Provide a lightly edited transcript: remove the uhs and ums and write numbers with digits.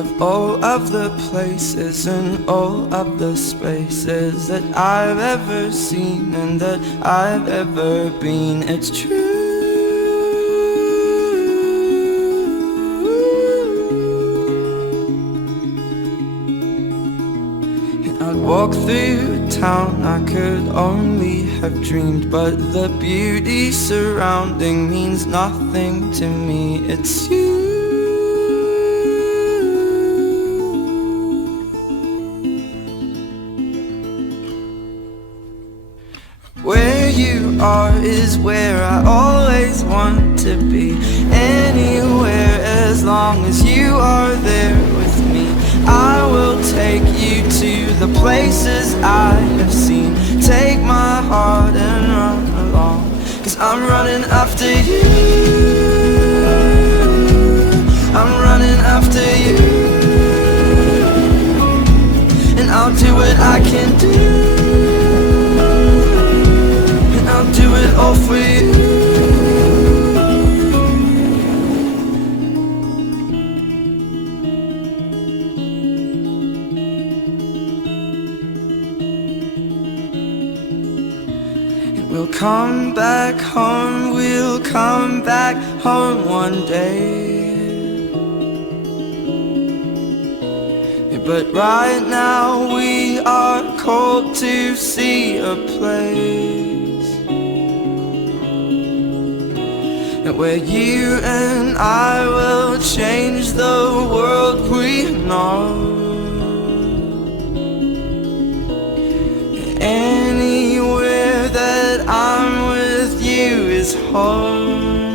Of all of the places and all of the spaces that I've ever seen and that I've ever been, it's true. And I'd walk through town, I could only have dreamed, but the beauty surrounding means nothing to me, it's you. Where you are is where I always want to be. Anywhere as long as you are there with me. I will take you to the places I have seen. Take my heart and run along, 'cause I'm running after you. I'm running after you. And I'll do what I can do. I'll do it all for you. And we'll come back home, we'll come back home one day. But right now we are called to see a place where you and I will change the world we know. Anywhere that I'm with you is home.